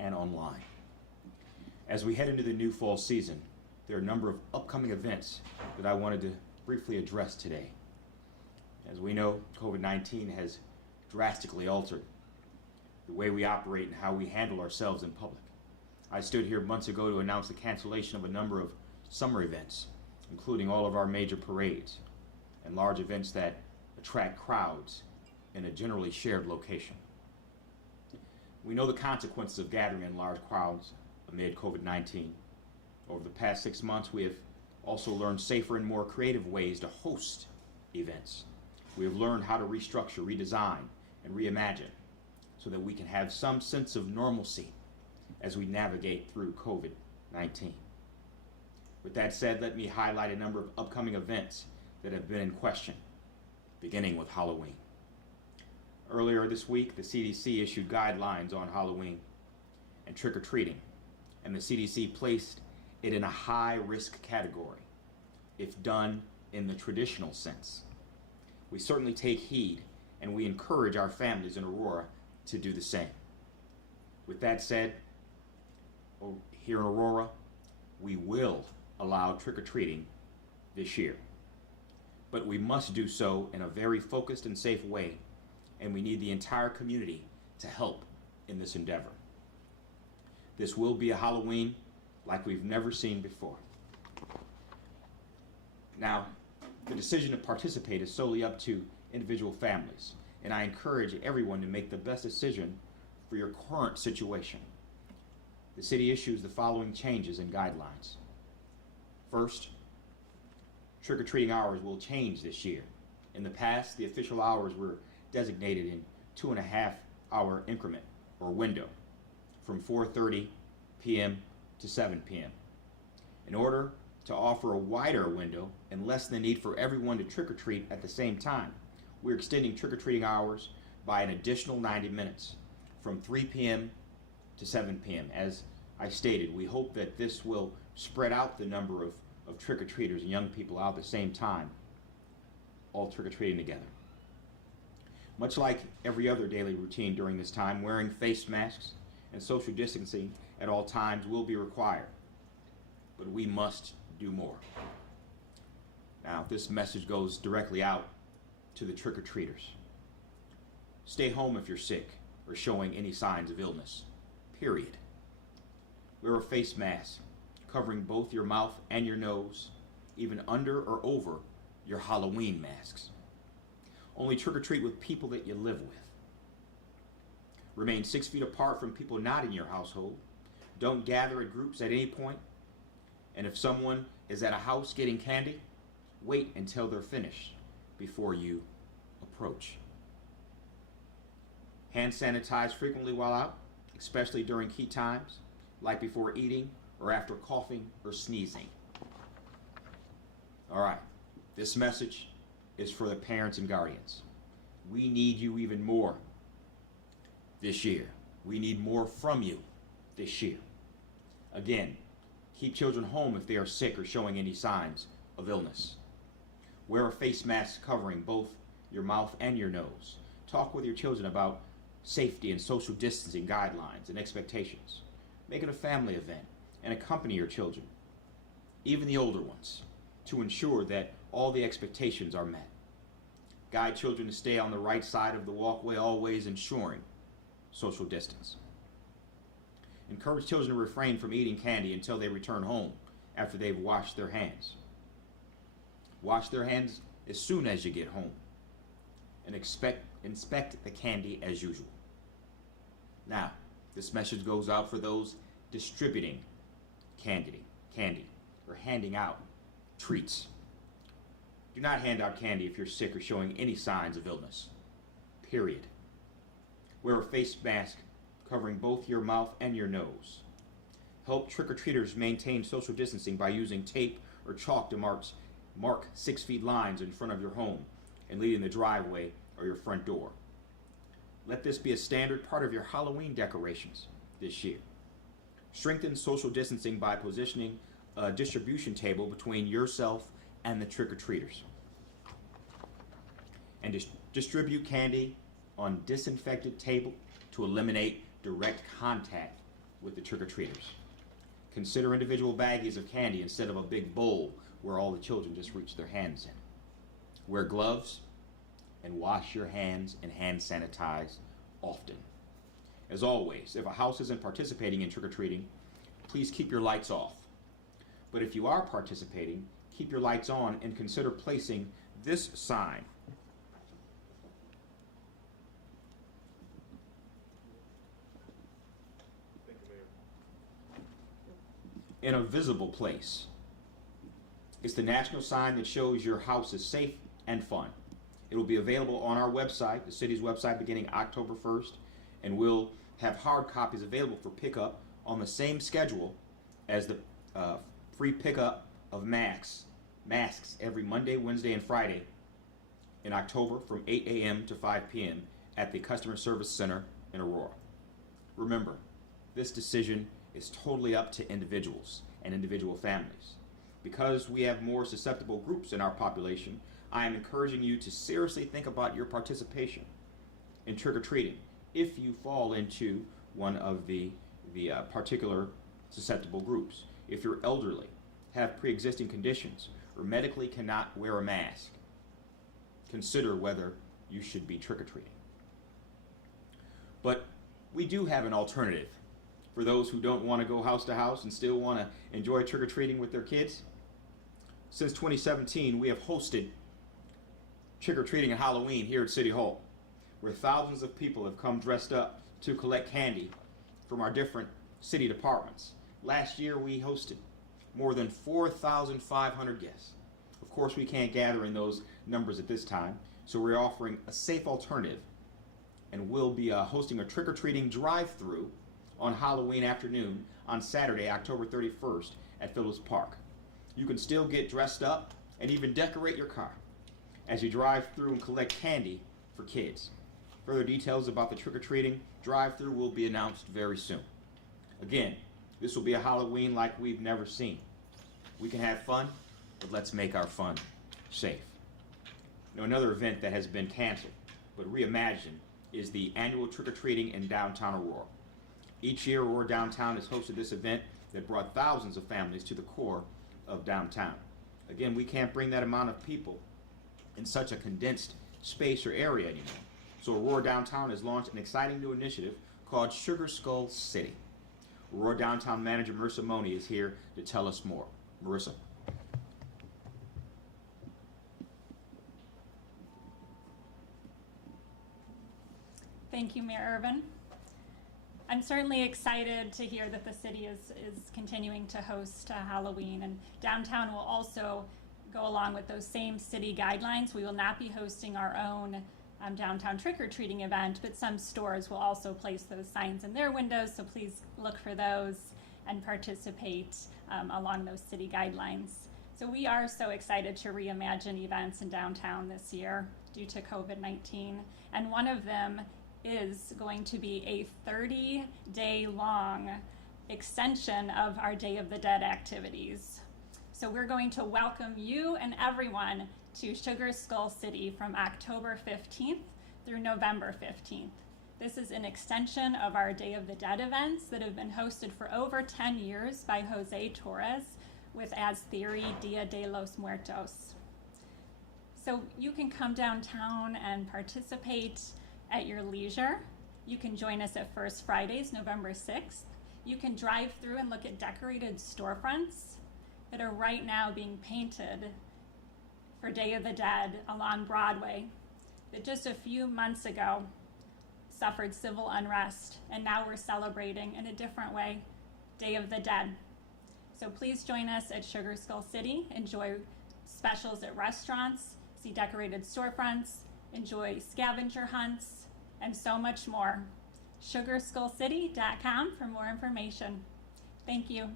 and online. As we head into the new fall season, there are a number of upcoming events that I wanted to briefly address today. As we know, COVID-19 has drastically altered the way we operate and how we handle ourselves in public. I stood here months ago to announce the cancellation of a number of summer events, including all of our major parades and large events that attract crowds in a generally shared location. We know the consequences of gathering in large crowds amid COVID-19. Over the past 6 months, we have also learned safer and more creative ways to host events. We have learned how to restructure, redesign, and reimagine so that we can have some sense of normalcy as we navigate through COVID-19. With that said, let me highlight a number of upcoming events that have been in question, beginning with Halloween. Earlier this week, the CDC issued guidelines on Halloween and trick-or-treating, and the CDC placed it in a high-risk category if done in the traditional sense. We certainly take heed, and we encourage our families in Aurora to do the same. With that said, here in Aurora, we will allow trick-or-treating this year. But we must do so in a very focused and safe way, and we need the entire community to help in this endeavor. This will be a Halloween like we've never seen before. Now, the decision to participate is solely up to individual families, and I encourage everyone to make the best decision for your current situation. The city issues the following changes and guidelines. First, trick-or-treating hours will change this year. In the past, the official hours were designated in 2.5-hour increment or window from 4:30 p.m. to 7 p.m. In order to offer a wider window and lessen the need for everyone to trick-or-treat at the same time, we're extending trick-or-treating hours by an additional 90 minutes from 3 p.m. to 7 p.m. As I stated, we hope that this will spread out the number of trick-or-treaters and young people out at the same time, all trick-or-treating together. Much like every other daily routine during this time, wearing face masks and social distancing at all times will be required, but we must do more. Now, this message goes directly out to the trick-or-treaters. Stay home if you're sick or showing any signs of illness, period. Wear a face mask covering both your mouth and your nose, even under or over your Halloween masks. Only trick-or-treat with people that you live with. Remain 6 feet apart from people not in your household. Don't gather at groups at any point. And if someone is at a house getting candy, wait until they're finished before you approach. Hand sanitize frequently while out, especially during key times, like before eating or after coughing or sneezing. All right, this message is for the parents and guardians. We need you even more this year. We need more from you this year. Again, keep children home if they are sick or showing any signs of illness. Wear a face mask covering both your mouth and your nose. Talk with your children about safety and social distancing guidelines and expectations. Make it a family event and accompany your children, even the older ones, to ensure that all the expectations are met. Guide children to stay on the right side of the walkway, always ensuring social distance. Encourage children to refrain from eating candy until they return home after they've washed their hands. Wash their hands as soon as you get home and inspect the candy as usual. Now, this message goes out for those distributing candy or handing out treats. Do not hand out candy if you're sick or showing any signs of illness, period. Wear a face mask covering both your mouth and your nose. Help trick-or-treaters maintain social distancing by using tape or chalk to mark 6 feet lines in front of your home and leading the driveway or your front door. Let this be a standard part of your Halloween decorations this year. Strengthen social distancing by positioning a distribution table between yourself and the trick-or-treaters. And distribute candy on disinfected table to eliminate direct contact with the trick-or-treaters. Consider individual baggies of candy instead of a big bowl where all the children just reach their hands in. Wear gloves and wash your hands and hand sanitize often. As always, if a house isn't participating in trick-or-treating, please keep your lights off. But if you are participating, keep your lights on and consider placing this sign in a visible place. It's the national sign that shows your house is safe and fun. It will be available on our website, the city's website, beginning October 1st, and we'll have hard copies available for pickup on the same schedule as the free pickup of masks every Monday, Wednesday, and Friday in October from 8 a.m. to 5 p.m. at the Customer Service Center in Aurora. Remember, this decision is totally up to individuals and individual families. Because we have more susceptible groups in our population, I am encouraging you to seriously think about your participation in trick-or-treating if you fall into one of the particular susceptible groups. If you're elderly, have pre-existing conditions, or medically cannot wear a mask, consider whether you should be trick-or-treating. But we do have an alternative for those who don't want to go house to house and still want to enjoy trick-or-treating with their kids. Since 2017, we have hosted trick-or-treating at Halloween here at City Hall, where thousands of people have come dressed up to collect candy from our different city departments. Last year, we hosted more than 4,500 guests. Of course, we can't gather in those numbers at this time, so we're offering a safe alternative, and we'll be hosting a trick-or-treating drive-through on Halloween afternoon on Saturday, October 31st at Phillips Park. You can still get dressed up and even decorate your car as you drive through and collect candy for kids. Further details about the trick-or-treating drive-through will be announced very soon. Again, this will be a Halloween like we've never seen. We can have fun, but let's make our fun safe. Now, another event that has been canceled but reimagined is the annual trick-or-treating in downtown Aurora. Each year, Aurora Downtown has hosted this event that brought thousands of families to the core of downtown. Again, we can't bring that amount of people in such a condensed space or area anymore. So Aurora Downtown has launched an exciting new initiative called Sugar Skull City. Aurora Downtown Manager Marissa Money is here to tell us more. Marissa? Thank you, Mayor Irvin. I'm certainly excited to hear that the city is continuing to host Halloween, and downtown will also go along with those same city guidelines. We will not be hosting our own downtown trick-or-treating event, but some stores will also place those signs in their windows, so please look for those and participate along those city guidelines. So we are so excited to reimagine events in downtown this year due to COVID-19, and one of them is going to be a 30-day long extension of our Day of the Dead activities. So we're going to welcome you and everyone to Sugar Skull City from October 15th through November 15th. This is an extension of our Day of the Dead events that have been hosted for over 10 years by Jose Torres with As Theory Dia de los Muertos. So you can come downtown and participate at your leisure. You can join us at First Fridays, November 6th. You can drive through and look at decorated storefronts that are right now being painted for Day of the Dead along Broadway that just a few months ago suffered civil unrest, and now we're celebrating in a different way Day of the Dead. So please join us at Sugar Skull City. Enjoy specials at restaurants, see decorated storefronts, enjoy scavenger hunts, and so much more. SugarSkullCity.com for more information. Thank you.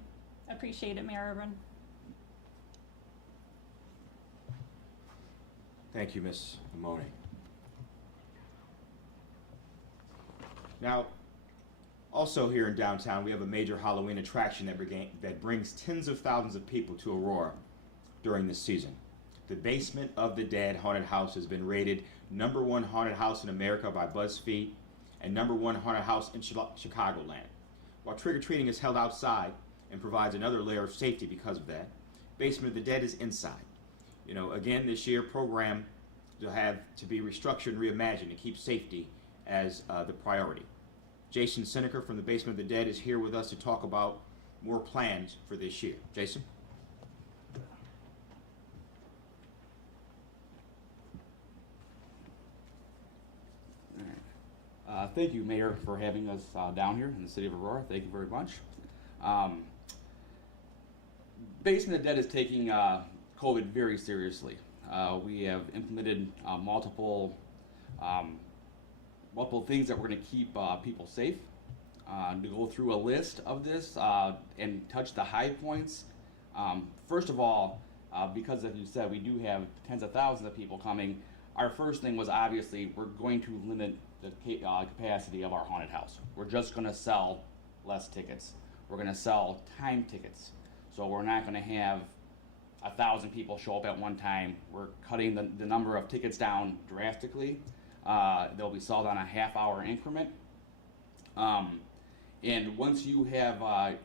Appreciate it, Mayor Irvin. Thank you, Ms. Amoni. Now, also here in downtown, we have a major Halloween attraction that brings tens of thousands of people to Aurora during this season. The Basement of the Dead Haunted House has been rated #1 haunted house in America by BuzzFeed and #1 haunted house in Chicagoland. while trick-or-treating is held outside and provides another layer of safety because of that, Basement of the Dead is inside. Again, this year program will have to be restructured and reimagined to keep safety as the priority. Jason Seneca from the Basement of the Dead is here with us to talk about more plans for this year. Jason? Thank you, Mayor, for having us down here in the city of Aurora. Thank you very much. Basement of the Dead is taking COVID very seriously. We have implemented multiple things that we're going to keep people safe. To go through a list of this and touch the high points. First of all, because as you said, we do have tens of thousands of people coming, our first thing was obviously we're going to limit the capacity of our haunted house. We're just going to sell less tickets. We're going to sell time tickets. So we're not going to have 1,000 people show up at one time. We're cutting the number of tickets down drastically. They'll be sold on a half-hour increment. And once you have,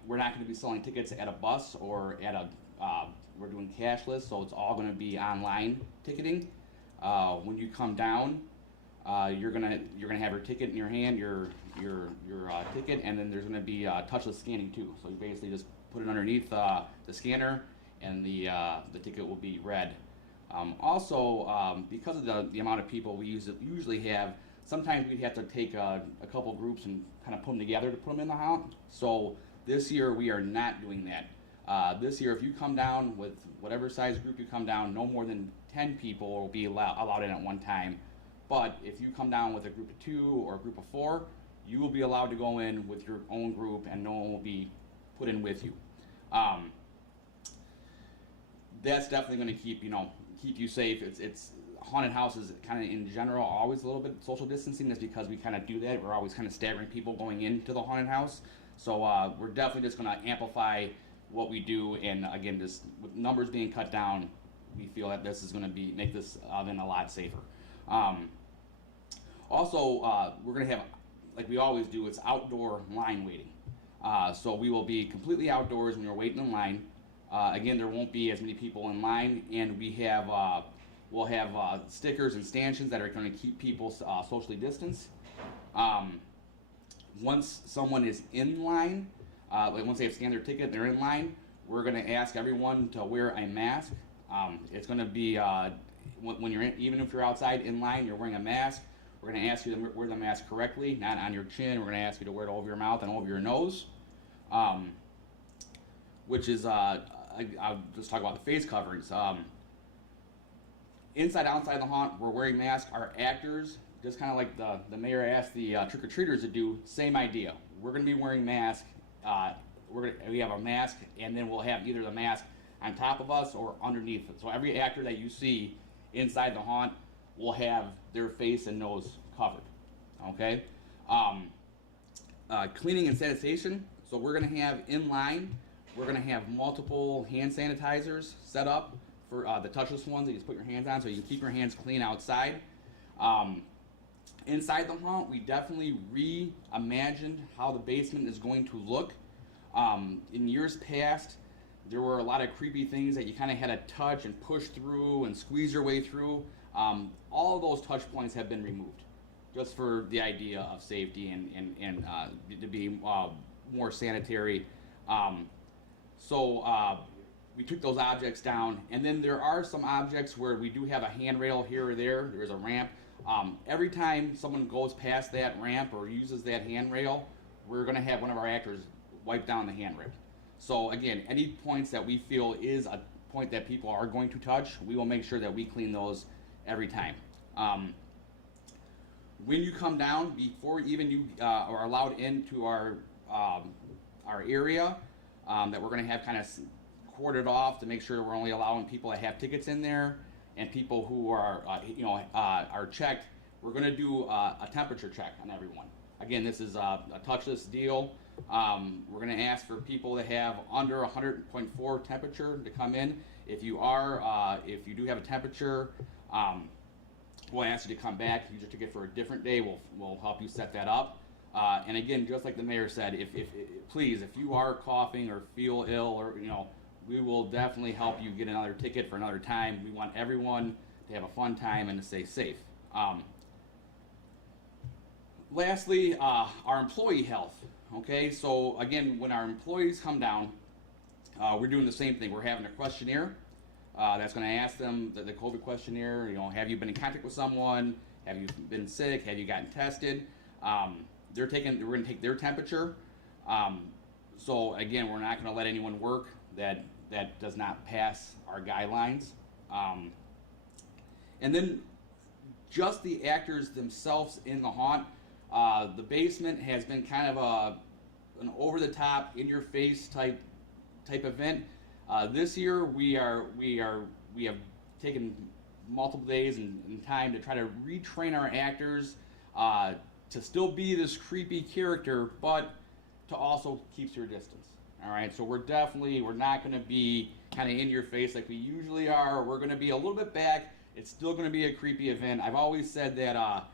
we're not going to be selling tickets at a bus or at we're doing cashless, so it's all going to be online ticketing. When you come down, you're gonna have your ticket in your hand, your ticket, and then there's going to be touchless scanning too. So you basically just put it underneath the scanner, and the ticket will be read. Also, because of the amount of people we usually have, sometimes we'd have to take a couple groups and kind of put them together to put them in the haunt. So this year we are not doing that. This year, if you come down with whatever size group you come down, no more than 10 people will be allowed in at one time. But if you come down with a group of 2 or a group of 4, you will be allowed to go in with your own group, and no one will be put in with you. That's definitely going to keep you safe. It's haunted houses kind of in general always a little bit social distancing. That's because we kind of do that. We're always kind of staggering people going into the haunted house. So we're definitely just going to amplify what we do, and again, just with numbers being cut down, we feel that this is going to make this event a lot safer. Also, we're going to have, like we always do, it's outdoor line waiting. So we will be completely outdoors when you're waiting in line. Again, there won't be as many people in line, and we'll have stickers and stanchions that are going to keep people socially distanced. Once someone is in line, once they have scanned their ticket, they're in line, we're going to ask everyone to wear a mask. It's going to be, when you're even if you're outside in line, you're wearing a mask. We're going to ask you to wear the mask correctly, not on your chin. We're going to ask you to wear it over your mouth and over your nose, which is, I'll just talk about the face coverings. Inside, outside the haunt, we're wearing masks. Our actors, just kind of like the mayor asked the trick-or-treaters to do, same idea. We're going to be wearing masks. We have a mask, and then we'll have either the mask on top of us or underneath it. So every actor that you see inside the haunt will have their face and nose covered. Okay? Cleaning and sanitation. So we're going to have in line, we're going to have multiple hand sanitizers set up for the touchless ones that you just put your hands on so you can keep your hands clean outside. Inside the haunt, we definitely reimagined how the basement is going to look. In years past, there were a lot of creepy things that you kind of had to touch and push through and squeeze your way through. All of those touch points have been removed, just for the idea of safety and to be more sanitary. We took those objects down, and then there are some objects where we do have a handrail here or there. There's a ramp. Every time someone goes past that ramp or uses that handrail, we're going to have one of our actors wipe down the handrail. So again, any points that we feel is a point that people are going to touch, we will make sure that we clean those every time. When you come down, before even you are allowed into our area, that we're going to have kind of cordoned off to make sure we're only allowing people that have tickets in there and people who are checked. We're going to do a temperature check on everyone. Again, this is a touchless deal. We're going to ask for people that have under 100.4 temperature to come in. If you do have a temperature, we'll ask you to come back. Use your ticket for a different day. We'll help you set that up. And again, just like the mayor said, if please, if you are coughing or feel ill, or we will definitely help you get another ticket for another time. We want everyone to have a fun time and to stay safe. Lastly, our employee health. Okay, so again, when our employees come down, we're doing the same thing. We're having a questionnaire that's going to ask them the COVID questionnaire. Have you been in contact with someone? Have you been sick? Have you gotten tested? We're going to take their temperature. So again, we're not going to let anyone work that does not pass our guidelines. And then just the actors themselves in the haunt. The basement has been kind of an over-the-top, in-your-face type event. This year we have taken multiple days and time to try to retrain our actors to still be this creepy character, but to also keep your distance. All right, so we're not going to be kind of in your face like we usually are. We're going to be a little bit back. It's still going to be a creepy event. I've always said that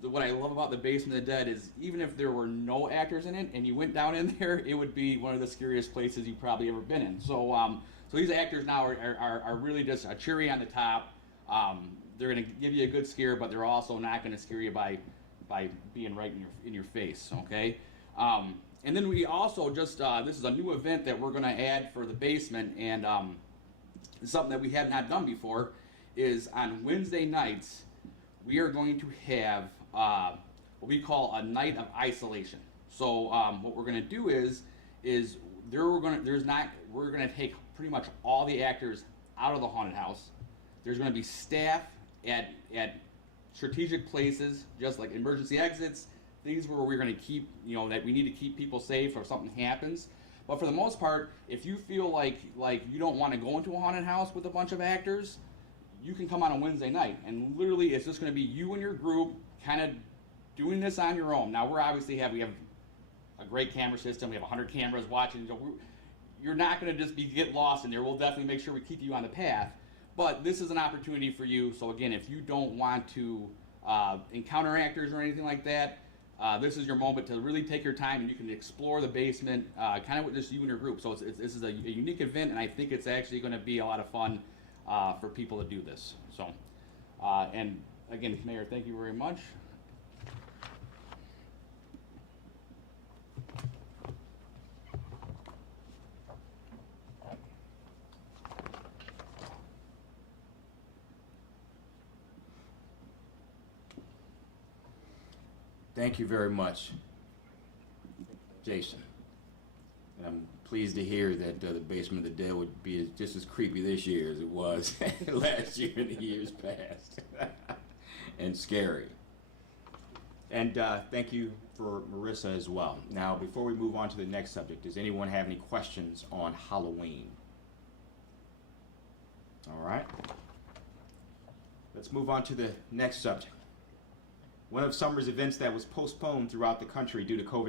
what I love about the Basement of the Dead is even if there were no actors in it and you went down in there, it would be one of the scariest places you've probably ever been in. So these actors now are really just a cherry on the top. They're going to give you a good scare, but they're also not going to scare you by being right in your face. Okay. And then we also just this is a new event that we're going to add for the basement, and something that we have not done before is on Wednesday nights we are going to have what we call a night of isolation. So what we're going to do is we're going to take pretty much all the actors out of the haunted house. There's going to be staff at strategic places, just like emergency exits, things where we're going to keep, that we need to keep people safe if something happens. But for the most part, if you feel like you don't want to go into a haunted house with a bunch of actors, you can come on a Wednesday night, and literally it's just going to be you and your group kind of doing this on your own. Now we have a great camera system. We have 100 cameras watching. So you're not going to just get lost in there. We'll definitely make sure we keep you on the path. But this is an opportunity for you. So again, if you don't want to encounter actors or anything like that, this is your moment to really take your time, and you can explore the basement kind of with just you and your group. So this is a unique event, and I think it's actually going to be a lot of fun for people to do this. So, and again, Mayor, thank you very much. Thank you very much, Jason. I'm pleased to hear that the Basement of the Dead would be just as creepy this year as it was last year and the years past, and scary. And thank you for Marissa as well. Now, before we move on to the next subject, does anyone have any questions on Halloween? All right. Let's move on to the next subject. One of summer's events that was postponed throughout the country due to COVID-19